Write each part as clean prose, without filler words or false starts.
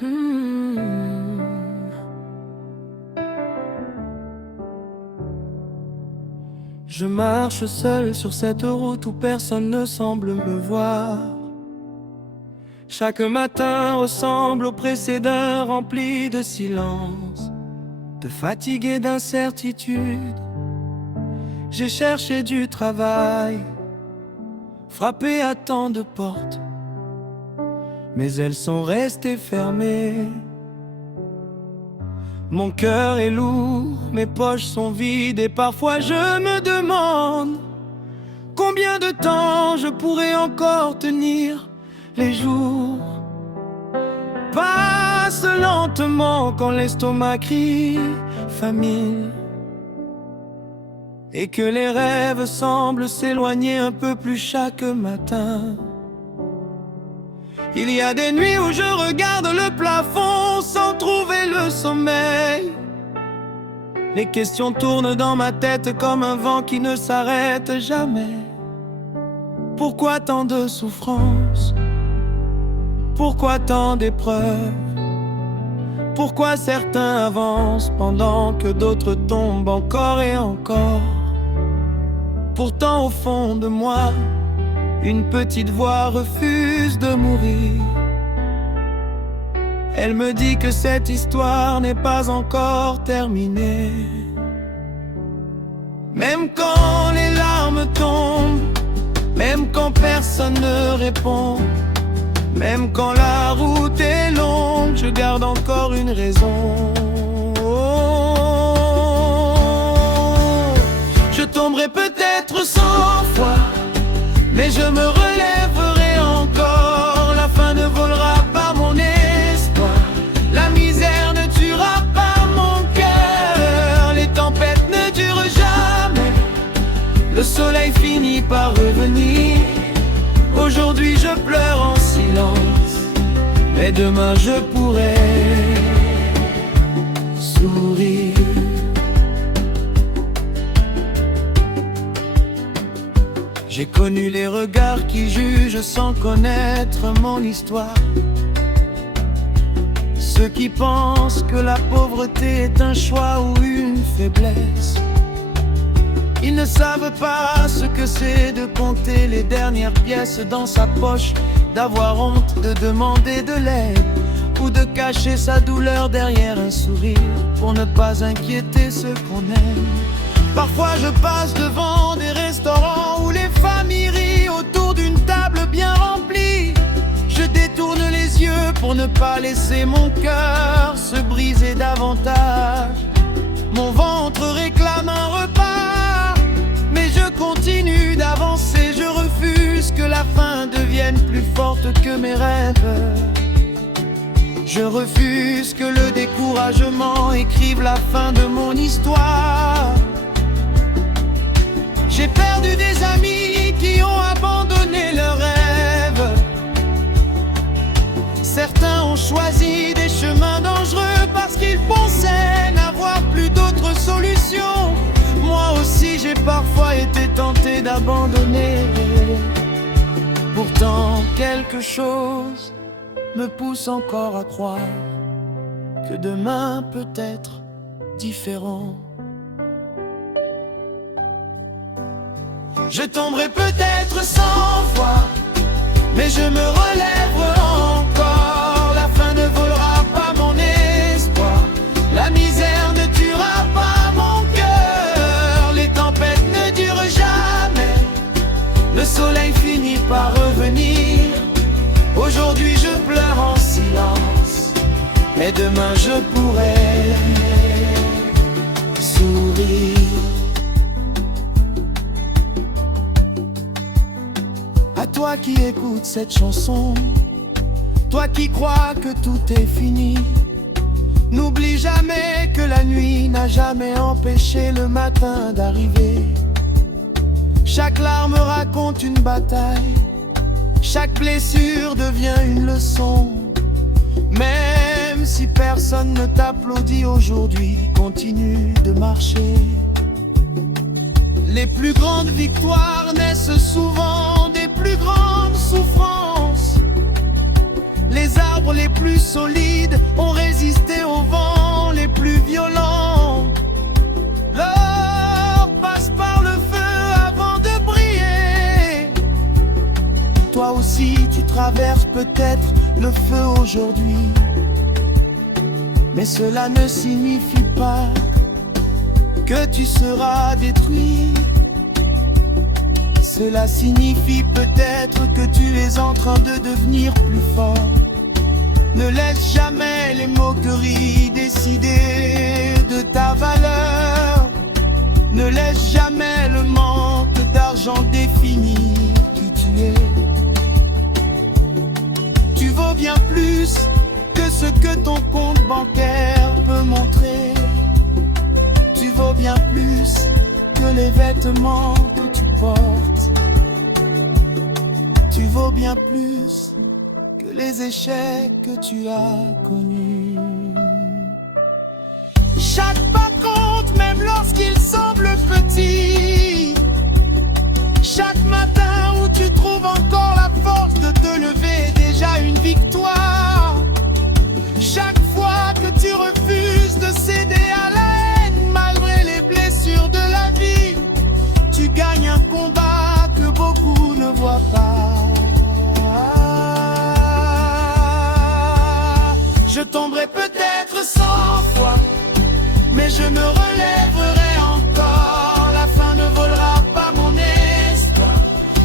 Hmm. Je marche seul sur cette route où personne ne semble me voir. Chaque matin ressemble au précédent, rempli de silence, de fatigue et d'incertitude. J'ai cherché du travail, frappé à tant de portes, mais elles sont restées fermées. Mon cœur est lourd, mes poches sont vides et parfois je me demande combien de temps je pourrai encore tenir. Les jours passent lentement quand l'estomac crie famine et que les rêves semblent s'éloigner un peu plus chaque matin. Il y a des nuits où je regarde le plafond sans trouver le sommeil. Les questions tournent dans ma tête comme un vent qui ne s'arrête jamais. Pourquoi tant de souffrance? Pourquoi tant d'épreuves? Pourquoi certains avancent pendant que d'autres tombent encore et encore? Pourtant au fond de moi, une petite voix refuse de mourir. Elle me dit que cette histoire n'est pas encore terminée. Même quand les larmes tombent, même quand personne ne répond, même quand la route est longue, je garde encore une raison. Je tomberai peut-être 100 fois, mais je me relèverai encore. La fin ne volera pas mon espoir, la misère ne tuera pas mon cœur. Les tempêtes ne durent jamais, le soleil finit par revenir. Aujourd'hui je pleure en silence, mais demain je pourrai sourire. J'ai connu les regards qui jugent sans connaître mon histoire. Ceux qui pensent que la pauvreté est un choix ou une faiblesse. Ils ne savent pas ce que c'est de compter les dernières pièces dans sa poche, d'avoir honte de demander de l'aide ou de cacher sa douleur derrière un sourire pour ne pas inquiéter ceux qu'on aime. Parfois je passe devant des restaurants où les familles rient autour d'une table bien remplie. Je détourne les yeux pour ne pas laisser mon cœur se briser davantage. Mon ventre réclame un repas, mais je continue d'avancer. Je refuse que la faim devienne plus forte que mes rêves. Je refuse que le découragement écrive la fin de mon histoire. J'ai perdu des amis qui ont abandonné leurs rêves. Certains ont choisi des chemins dangereux parce qu'ils pensaient n'avoir plus d'autres solutions. Moi aussi j'ai parfois été tenté d'abandonner. Pourtant quelque chose me pousse encore à croire que demain peut être différent. Je tomberai peut-être 100 fois, mais je me relèverai encore. La fin ne volera pas mon espoir, la misère ne tuera pas mon cœur. Les tempêtes ne durent jamais, le soleil finit par revenir. Aujourd'hui je pleure en silence, mais demain je pourrai sourire. À toi qui écoutes cette chanson, toi qui crois que tout est fini, n'oublie jamais que la nuit n'a jamais empêché le matin d'arriver. Chaque larme raconte une bataille, chaque blessure devient une leçon. Même si personne ne t'applaudit aujourd'hui, continue de marcher. Les plus grandes victoires naissent souvent des plus grandes souffrances. Les arbres les plus solides Toi aussi tu traverses peut-être le feu aujourd'hui, mais cela ne signifie pas que tu seras détruit. Cela signifie peut-être que tu es en train de devenir plus fort. Ne laisse jamais les moqueries décider de ta valeur. Ne laisse jamais le manque d'argent définir qui tu es. Tu vaux bien plus que ce que ton compte bancaire peut montrer. Tu vaux bien plus que les vêtements que tu portes. Tu vaux bien plus que les échecs que tu as connus. Chaque pas compte, même lorsqu'il semble petit. Chaque matin où tu trouves encore la force de te lever est déjà une victoire. Chaque fois que tu refuses de céder à la haine, malgré les blessures de la vie, tu gagnes un combat que beaucoup ne voient pas. Je tomberai peut-être 100 fois, mais je me relèverai encore. La fin ne volera pas mon espoir.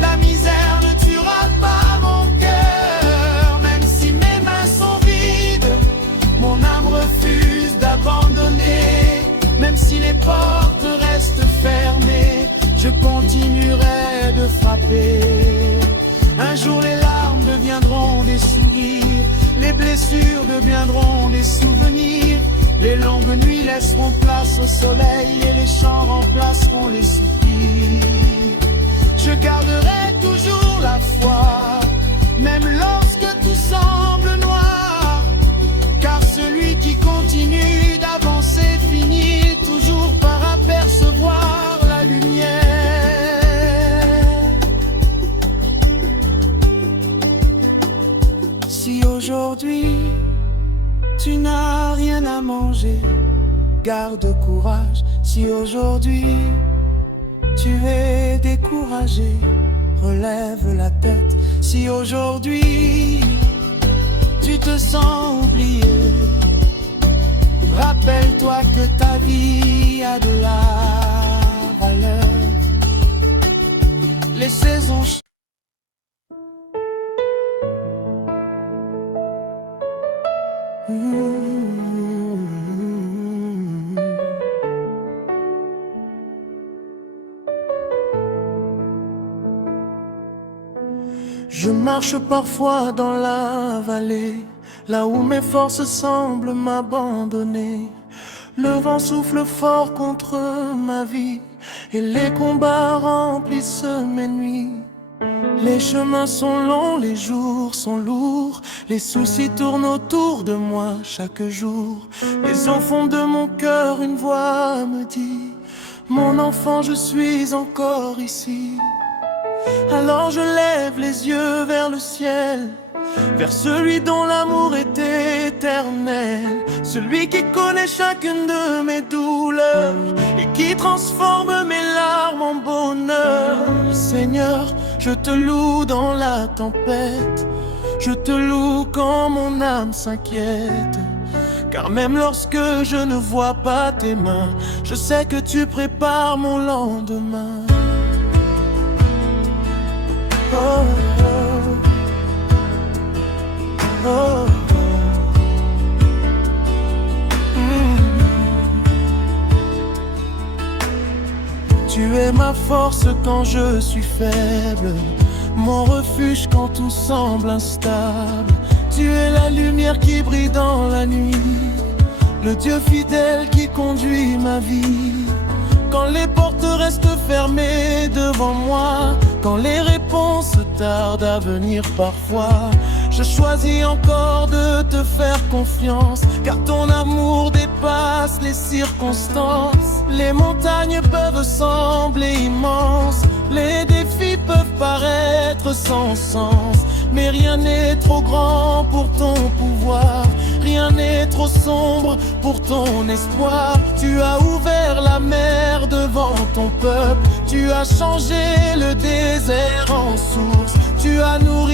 La misère ne tuera pas mon cœur. Même si mes mains sont vides, mon âme refuse d'abandonner. Même si les portes restent fermées, je continuerai de frapper. Un jour les larmes deviendront des sourires, les blessures deviendront des souvenirs. Les longues nuits laisseront place au soleil et les chants remplaceront les soupirs. Je garderai toujours la foi, même lorsque tout semble noir. Car celui qui continue d'avancer finit toujours par apercevoir la lumière. Si aujourd'hui tu n'as rien à manger, garde courage. Si aujourd'hui tu es découragé, relève la tête. Si aujourd'hui tu te sens oublié, rappelle-toi que ta vie a de la valeur. Les saisons Je marche parfois dans la vallée, là où mes forces semblent m'abandonner. Le vent souffle fort contre ma vie, et les combats remplissent mes nuits. Les chemins sont longs, les jours sont lourds, les soucis tournent autour de moi chaque jour. Mais au fond de mon cœur, une voix me dit: mon enfant, je suis encore ici. Alors je lève les yeux vers le ciel, vers celui dont l'amour est éternel, celui qui connaît chacune de mes douleurs et qui transforme mes larmes en bonheur. Seigneur, je te loue dans la tempête, je te loue quand mon âme s'inquiète. Car même lorsque je ne vois pas tes mains, je sais que tu prépares mon lendemain. Oh, oh, oh, oh. Tu es ma force quand je suis faible, mon refuge quand tout semble instable. Tu es la lumière qui brille dans la nuit, le Dieu fidèle qui conduit ma vie. Quand les portes restent fermées devant moi, quand les réponses tardent à venir parfois, je choisis encore de te faire confiance, car ton amour dépasse les circonstances. Les montagnes peuvent sembler immenses, les défis peuvent paraître sans sens, mais rien n'est trop grand pour ton pouvoir, rien n'est trop sombre pour ton espoir. Tu as ouvert la mer devant ton peuple, tu as changé le désert en source, tu as nourri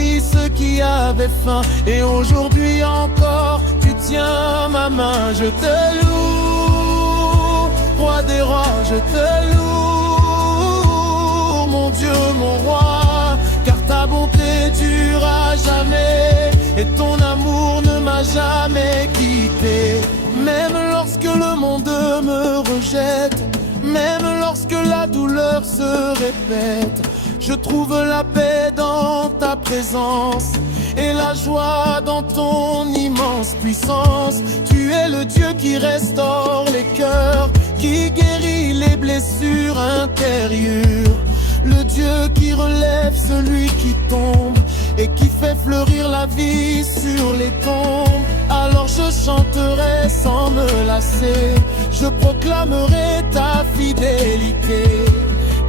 qui avait faim. Et aujourd'hui encore, tu tiens ma main. Je te loue, roi des rois, je te loue, mon Dieu, mon roi, car ta bonté dure à jamais, et ton amour ne m'a jamais quitté. Même lorsque le monde me rejette, même lorsque la douleur se répète, je trouve la paix dans ta présence et la joie dans ton immense puissance. Tu es le Dieu qui restaure les cœurs, qui guérit les blessures intérieures, le Dieu qui relève celui qui tombe et qui fait fleurir la vie sur les tombes. Alors je chanterai sans me lasser, je proclamerai ta fidélité,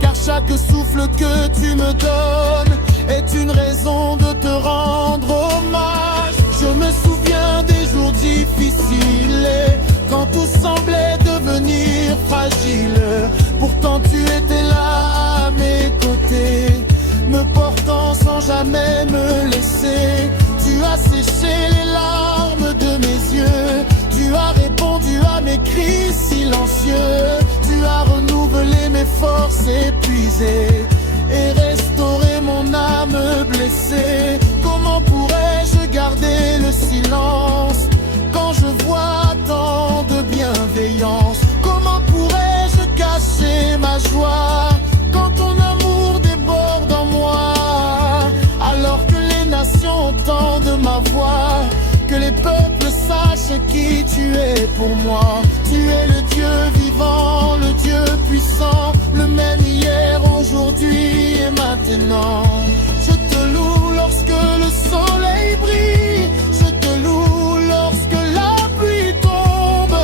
car chaque souffle que tu me donnes est une raison de te rendre hommage. Je me souviens des jours difficiles, quand tout semblait devenir fragile. Pourtant tu étais là à mes côtés, me portant sans jamais me laisser. Tu as séché les larmes de mes yeux, tu as répondu à mes cris silencieux. Tu as renouvelé mes forces épuisées et restauré mon âme blessée. Comment pourrais-je garder le silence quand je vois tant de bienveillance? Comment pourrais-je cacher ma joie quand ton amour déborde en moi? Alors que les nations entendent ma voix, que les peuples sachent qui tu es pour moi. Tu es le Dieu vivant, le Dieu puissant, le même hier, aujourd'hui et maintenant. Je te loue lorsque le soleil brille, je te loue lorsque la pluie tombe,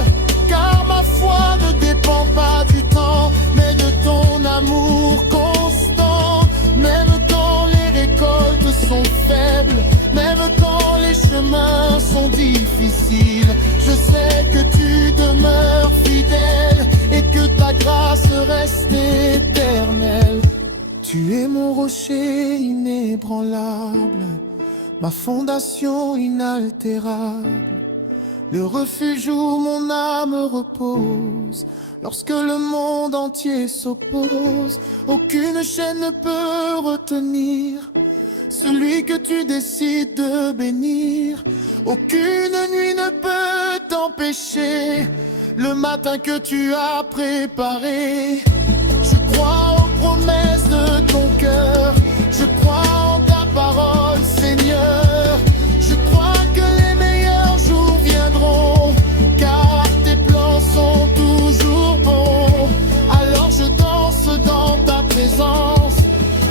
car ma foi ne dépend pas du temps, mais de ton amour constant. Même quand les récoltes sont faibles, même quand les chemins sont difficiles, je sais que tu demeures fidèle et que ta grâce reste éternelle. Tu es mon rocher inébranlable, ma fondation inaltérable, le refuge où mon âme repose. Lorsque le monde entier s'oppose, aucune chaîne ne peut retenir celui que tu décides de bénir. Aucune nuit ne peut t'empêcher le matin que tu as préparé. Je crois aux promesses de ton cœur, je crois en ta parole, Seigneur. Je crois que les meilleurs jours viendront, car tes plans sont toujours bons. Alors je danse dans ta présence,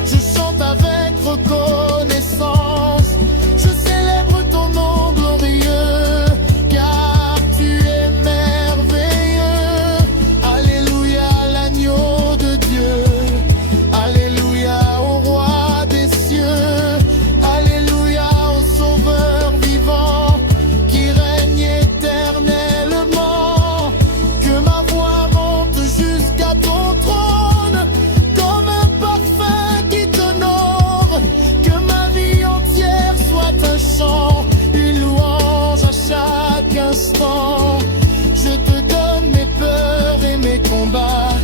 je chante avec reconnaissance, je célèbre ton nom glorieux, car tu es merveilleux. Alléluia, l'agneau de Dieu, alléluia au roi des cieux, alléluia au sauveur vivant qui règne éternellement. Que ma voix monte jusqu'à ton trône comme un parfum qui t'honore, que ma vie entière soit un chant, une louange à chaque instant. Je te donne mes peurs et mes combats,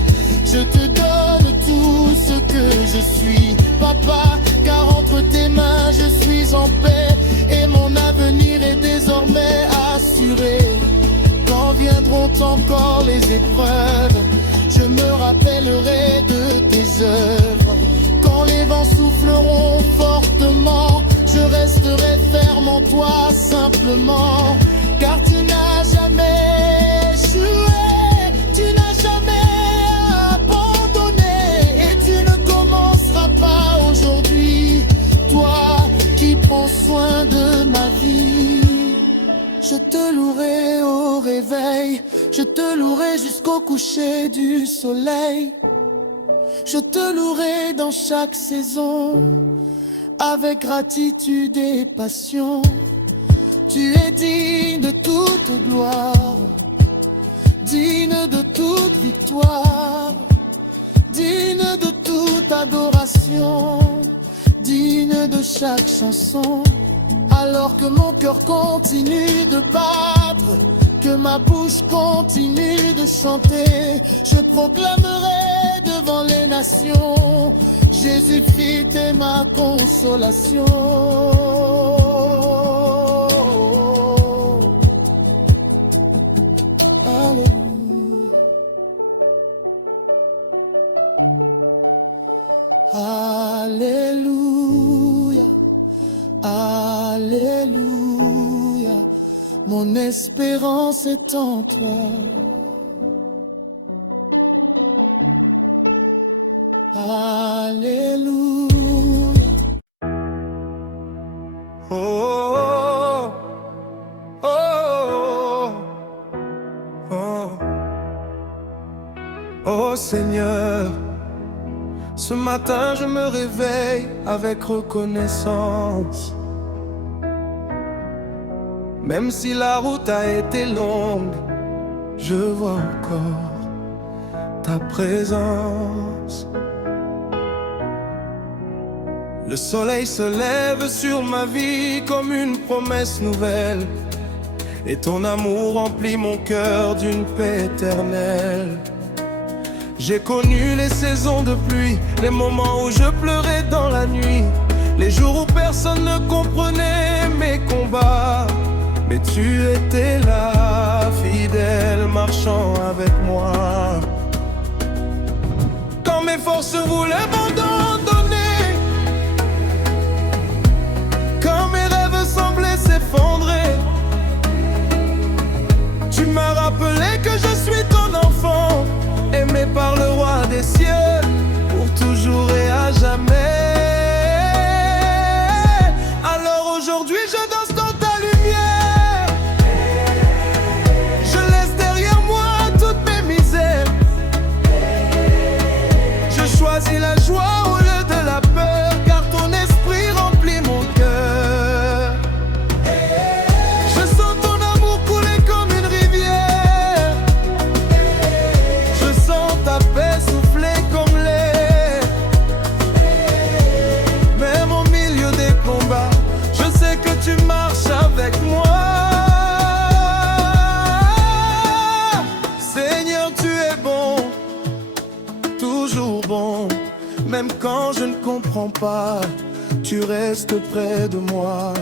je te donne tout ce que je suis, papa, car entre tes mains je suis en paix et mon avenir est désormais assuré. Quand viendront encore les épreuves, je me rappellerai de tes œuvres. Quand les vents souffleront fortement, je resterai ferme en toi simplement, car tu n'as jamais échoué, tu n'as jamais abandonné, et tu ne commenceras pas aujourd'hui, toi qui prends soin de ma vie. Je te louerai au réveil, je te louerai jusqu'au coucher du soleil. Je te louerai dans chaque saison, avec gratitude et passion. Tu es digne de toute gloire, digne de toute victoire, digne de toute adoration, digne de chaque chanson. Alors que mon cœur continue de battre, que ma bouche continue de chanter, je proclamerai devant les nations, Jésus-Christ est ma consolation. Alléluia, Alléluia, mon espérance est en toi. Alléluia. Oh, oh, oh, oh, oh Seigneur, ce matin je me réveille avec reconnaissance. Même si la route a été longue, je vois encore ta présence. Le soleil se lève sur ma vie comme une promesse nouvelle, et ton amour remplit mon cœur d'une paix éternelle. J'ai connu les saisons de pluie, les moments où je pleurais dans la nuit, les jours où personne ne comprenait mes combats. Mais tu étais là, fidèle, marchant avec moi. Quand mes forces voulaient m'abandonner, quand mes rêves semblaient s'effondrer, tu m'as rappelé que je suis ton enfant, aimé par le roi des cieux, pour toujours et à jamais. Alors aujourd'hui je danse dans ta lumière, je laisse derrière moi toutes mes misères, je choisis la joie au lieu de la peur, car ton esprit remplit mon cœur. Je sens ton amour couler comme une rivière, je sens ta paix souffler comme l'air. Même au milieu des combats, je sais que tu marches avec moi. Seigneur, tu es bon, toujours bon. Même quand je ne comprends pas, tu restes près de moi.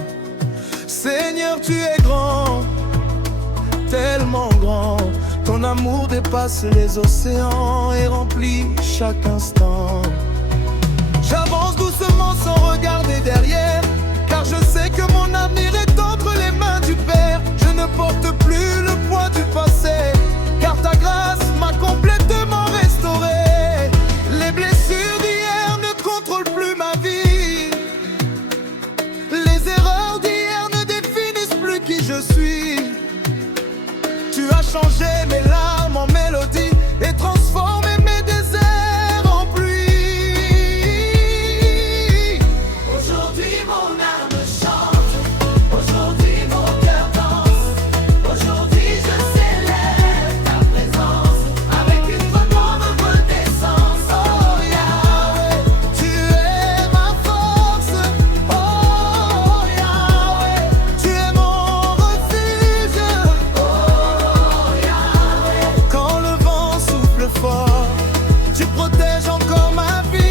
Seigneur, tu es grand, tellement grand. Ton amour dépasse les océans et remplit chaque instant. J'avance doucement sans regarder derrière, car je sais que mon avenir est entre les mains du Père. Je ne porte plus le poids du passé, car ta grâce m'a complètement restauré. Les blessures d'hier ne contrôlent plus ma vie, les erreurs d'hier ne définissent plus qui je suis. Tu as changé mes larmes en mélodie et transformé mes déserts en pluie. Aujourd'hui mon âme chante, aujourd'hui mon cœur danse, aujourd'hui je célèbre ta présence avec une grande reconnaissance. Oh Yahweh, Tu es ma force, oh Yahweh, tu es mon refuge. oh Yahweh, Quand le vent souffle fort, tu protèges encore ma vie.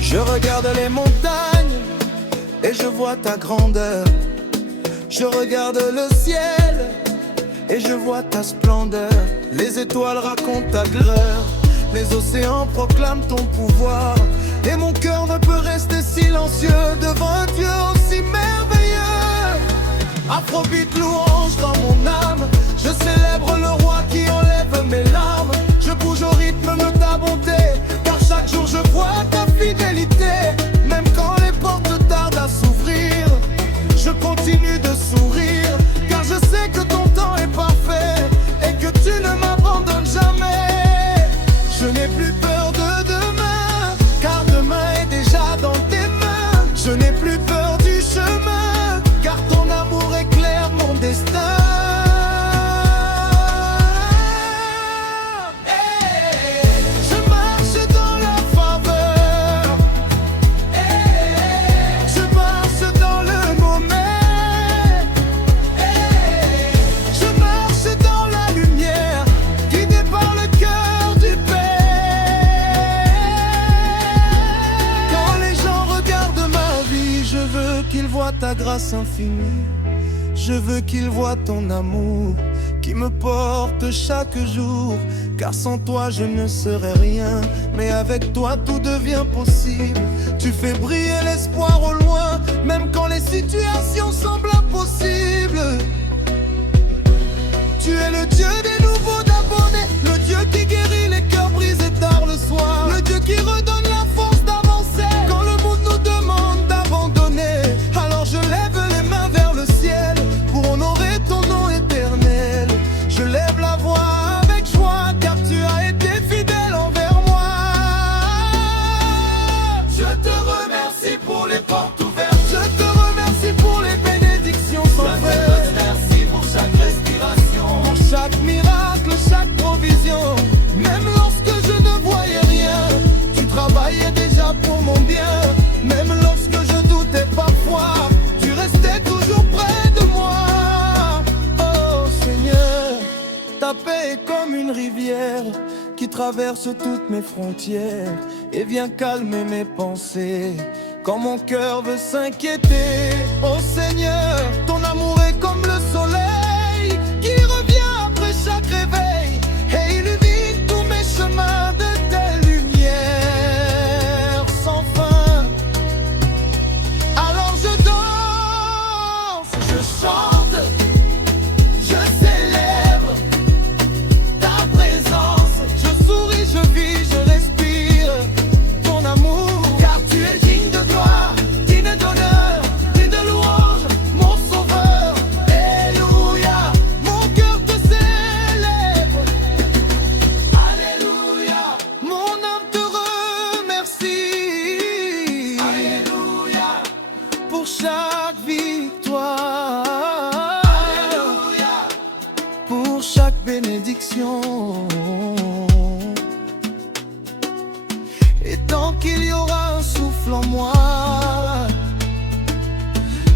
Je regarde les montagnes et je vois ta grandeur. Je regarde le ciel et je vois ta splendeur. Les étoiles racontent ta gloire, les océans proclament ton pouvoir. Et mon cœur ne peut rester silencieux devant un Dieu aussi merveilleux. Afrobeat louange dans mon âme, je célèbre le roi qui enlève mes larmes. Je bouge au rythme de ta bonté, car chaque jour je vois ta fidélité. Même quand les portes tardent à s'ouvrir, je continue de sourire, car je sais que ton temps est parfait et que tu ne m'abandonnes jamais. Je n'ai plus peur de demain, car demain est déjà dans tes mains. Je n'ai plus peur du chemin, car ton amour éclaire mon destin. Je marche dans la faveur, ta grâce infinie. Je veux qu'il voie ton amour qui me porte chaque jour. Car sans toi je ne serais rien, mais avec toi tout devient possible. Tu fais briller l'espoir au loin, même quand les situations semblent impossibles. Tu es le Dieu des nouveaux d'abonnés, le Dieu qui guérit les cœurs brisés tard le soir, le Dieu qui redonne la force d'avancer quand le monde nous demande d'abandonner. Alors je lève les mains vers le ciel pour honorer ton nom éternel. Je lève la voix avec joie car tu as été fidèle envers moi. Je te remercie pour les portes ouvertes. Je te remercie pour les bénédictions sans Je fin. te remercie pour chaque respiration, Pour chaque miracle, chaque provision. Même lorsque je ne voyais rien, tu travaillais déjà pour mon bien. Même lorsque je doutais parfois, tu restais toujours près de moi. Oh Seigneur, ta paix est comme une rivière qui traverse toutes mes frontières et vient calmer mes pensées quand mon cœur veut s'inquiéter. Oh Seigneur, ton amour est comme le soleil qui revient après chaque réveil et illumine tous mes chemins de tes lumières sans fin. Alors je danse, je chante, je célèbre ta présence. je souris, je vis, je respire ton amour. Car tu es digne de gloire, digne d'honneur, digne de louange, mon sauveur. Alléluia, Mon cœur te célèbre, alléluia, mon âme te remercie. alléluia, Pour chaque victoire, alléluia. pour chaque bénédiction. Et tant qu'il y aura un souffle en moi,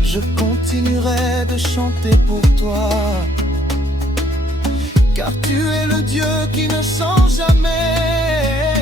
je continuerai de chanter pour toi. Car tu es le Dieu qui ne change jamais.